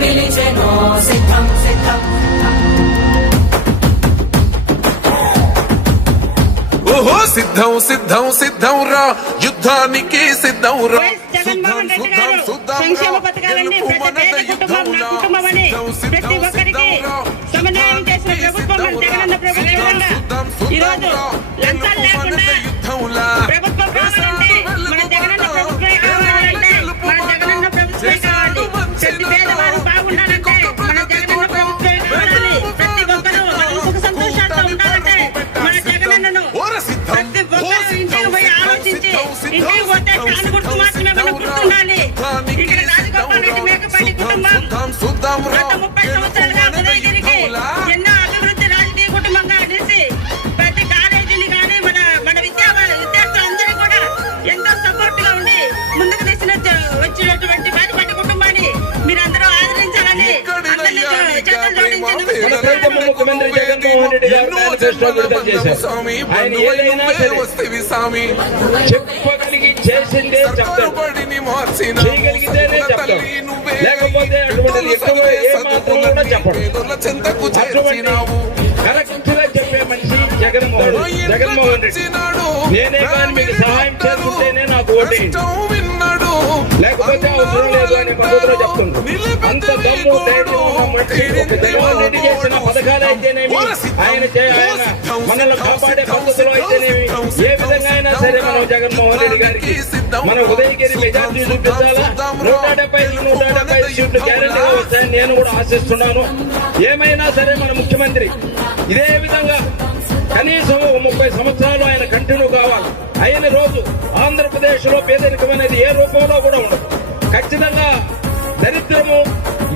పిలిచెను సిద్ధం సిద్ధం. ఓహో సిద్ధం సిద్ధం సిద్ధం రా. యుద్ధానికి సిద్ధం రా. జగన్మోహన్ రెడ్డి గారు సంక్షేమ పథకాలన్నీ ప్రతి పేద కుటుంబం నా కుటుంబం అని ప్రతి ఒక్కరికి సమన్వయం చేసిన ప్రభుత్వం మన జగనన్న ప్రభుత్వం వల్ల ఈరోజు లంచాలు లేకుండా ప్రతి ఒక్కరూ ఇంటికి పోయి ఆలోచించి ఇంటికి పోతే ఫ్యాన్ గుర్తు మాత్రమే మనం గుర్తుండాలి. ఇక్కడ రాజగోపాల్ రెడ్డి మేకపాటి కుటుంబం గత ముప్పై సంవత్సరాలుగా ఉదయగిరికి ఎన్నో అభివృద్ధి రాజకీయ కుటుంబంగా ప్రతి కాలేజీని కానీ మన మన విద్యా విద్యార్థులందరూ కూడా ఎంతో సపోర్ట్గా ఉండి ముందుకు తీసిన వచ్చినటువంటి మేకపాటి కుటుంబాన్ని మీరందరూ ఆదరించాలని అందరినీ చేతులు జోడించి మన ప్రియతమ ముఖ్యమంత్రి విడుదల చేశారు ఆయన ఏదైనా సరే చెప్పగలిగి చేసిందే చెప్తాడు చేయగలిగితేనే లేకపోతే అటువంటిది ఎక్కువ ఏ మాత్రం కూడా చెప్పడు. అటువంటి కరెక్ట్గా చెప్పే మనిషి జగన్మోహన్ జగన్మోహన్ రెడ్డి. నేనే కానీ మీకు సహాయం చేసుకుంటేనే నాకు ఓటేయండి లేకపోతే అవసరం లేదు అని పద్ధతిలో చెప్తుండ్రు అంత దమ్ము ధైర్యం ఉన్న మనిషి ఒక జగన్మోహన్ రెడ్డి చేసిన పథకాలు అయితేనేమి ఆయన మనల్ని కాపాడే పద్ధతిలో అయితేనేమి? ఏ విధంగా అయినా సరే మనం జగన్మోహన్ రెడ్డి గారికి మన ఉదయగిరి మెజార్టీ చూపించాలా? నూట డెబ్బై నూట డెబ్బై సీట్లు గ్యారెంటీగా వస్తాయని నేను కూడా ఆశిస్తున్నాను. ఏమైనా సరే మన ముఖ్యమంత్రి ఇదే విధంగా కనీసం ముప్పై సంవత్సరాలు ఆయన కంటిన్యూ కావాలి. అయిన రోజు ఆంధ్రప్రదేశ్లో పేదరికం అనేది ఏ రూపంలో కూడా ఉండదు. ఖచ్చితంగా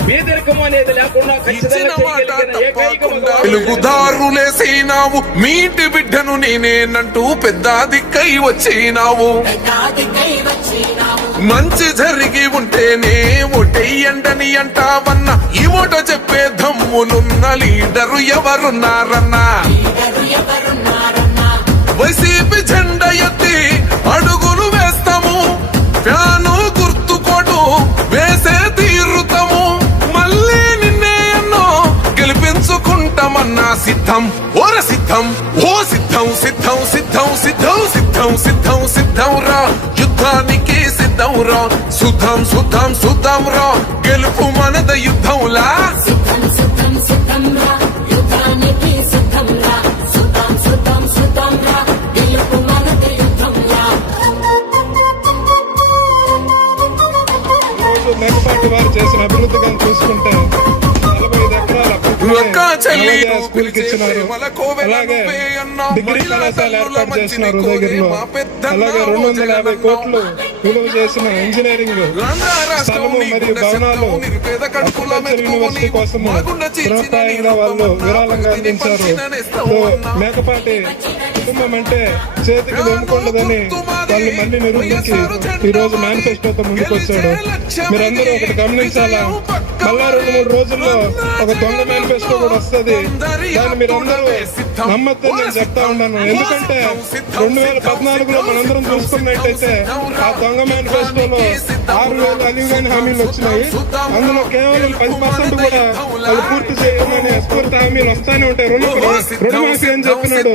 పేదరికము అనేది లేకుండా మీటి బిడ్డను నేనేనంటూ పెద్ద దిక్కై వచ్చినావు. మంచి జరిగి ఉంటేనే ఒటెయ్యండని అంటావన్న ఈ ఓట చెప్పే దమ్ములున్న లీడరు ఎవరున్నారన్నా లీడరు ఎవరున్నారన్నా? వైసీపీ సిద్ధం ఓర సిద్ధం ఓ సిద్ధం సిద్ధం సిద్ధం సిద్ధం సిద్ధం సిద్ధం సిద్ధం రా. యుద్ధానికి సిద్ధం రా. సుద్ధం సుద్ధం సుద్ధం రా. గెలుపు మనద యుద్ధంలా సిద్ధం సిద్ధం సిద్ధం రా. యుద్ధానికి సిద్ధం రా. సుతం సుతం సుతం రా. గెలుపు మనది మేకపాటి వారు చేసిన అభివృద్ధి కానీ చూసుకుంటే నలభై ఐదు ఎకరాల డిగ్రీ కళాశాల ఏర్పాటు ఉదయగిరిలో అలాగే రెండు వందల యాభై కోట్లు విలువ చేసిన ఇంజనీరింగ్ స్థలము మరియు భవనాలు అగ్రికల్చర్ యూనివర్సిటీ కోసము వాళ్ళు విరాళంగా అందించారు. మేకపాటి కుటుంబం అంటే చేతికి వెనుకొండదని వాళ్ళు మళ్ళీ నిరూపించి ఈ రోజు మేనిఫెస్టోతో ముందుకు వచ్చాడు మీరందరూ ఒకటి గమనించాలా? మళ్ళా రెండు మూడు రోజుల్లో ఒక దొంగ మేనిఫెస్టో కూడా వస్తుంది. దాన్ని మీరందరూ నమ్మద్దని నేను చెప్తా ఉన్నాను. ఎందుకంటే రెండు వేల పద్నాలుగులో మనందరం చూసుకున్నట్టయితే ఆ దొంగ మేనిఫెస్టోలో ఆరు వేల అలివిగాని హామీలు వచ్చినాయి. అందులో కేవలం పది పర్సెంట్ కూడా వాళ్ళు పూర్తి చేయమని స్ఫూర్తి హామీలు వస్తానే ఉంటాయి. రుణ రుణమాఫీ అని చెప్పినాడు.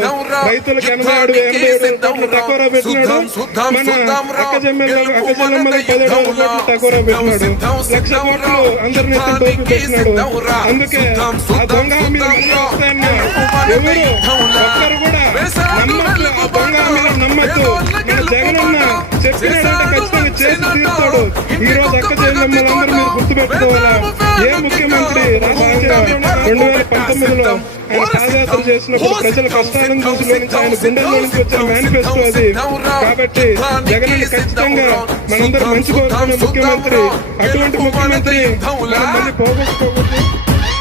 రైతులకు ఎనభై ఏడు ఎనభై ఏడు కోట్లు టకోరా పెట్టినాడు మన అక్క జమ్మెల అక్క జమ్మల పదిహేడు వేల కోట్లు టకోరా పెట్టినాడు లక్ష కోట్లు అందరినీ టోపీ పెట్టినాడు అందుకే ఆ దొంగ ఎవరు ఒక్కరు కూడా నమ్మట్లే ఆ దొంగ హామీలు నమ్మద్దు. మన జగనన్న చెప్పినాడంటే ఖచ్చితంగా చేసి తీరుతాడు ఈ రోజు అక్క చెల్లెమ్మలందరూ మీరు గుర్తుపెట్టుకోవాలా? ఏ ముఖ్యమంత్రి రాష్ట్ర రెండు వేల పంతొమ్మిదిలో ఆయన పాదయాత్ర చేసినప్పుడు ప్రజల కష్టాలను చూసి నుంచి ఆయన గుండెల్లో నుంచి వచ్చిన మేనిఫెస్టో అది. కాబట్టి జగన్ ఖచ్చితంగా మనందరం మంచి కోరుకునే ముఖ్యమంత్రి. అటువంటి ముఖ్యమంత్రి మనం మళ్ళీ పోగొట్టుకోకూడదు.